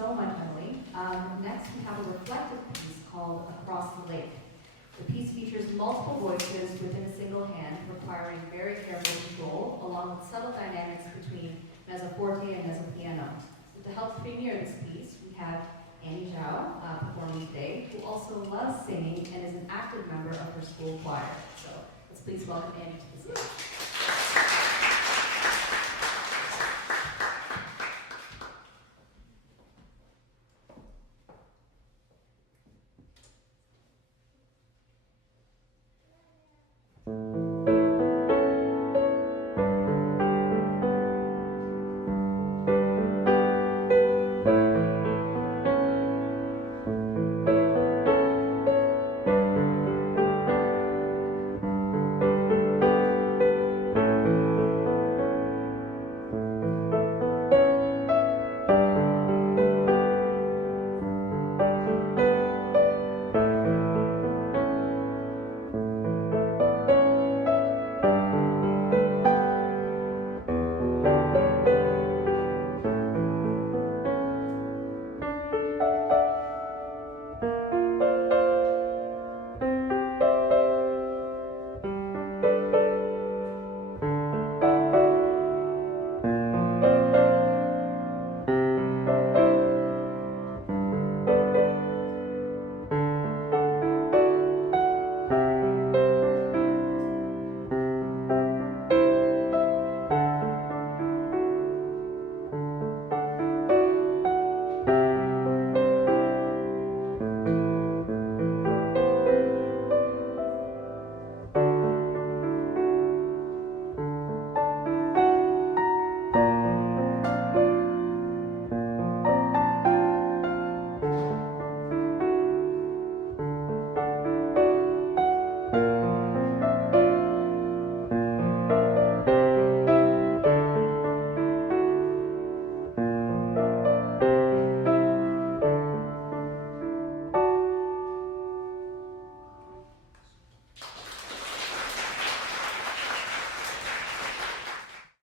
so much, Emily. Next, we have a reflective piece called Across the Lake. The piece features multiple voices within a single hand, requiring very careful control, along with subtle dynamics between mezzo-forte and mezzo-piano. So to help premiere this piece, we have Annie Zhao performing today, who also loves singing and is an active member of her school choir. So let's please welcome Annie to the stage.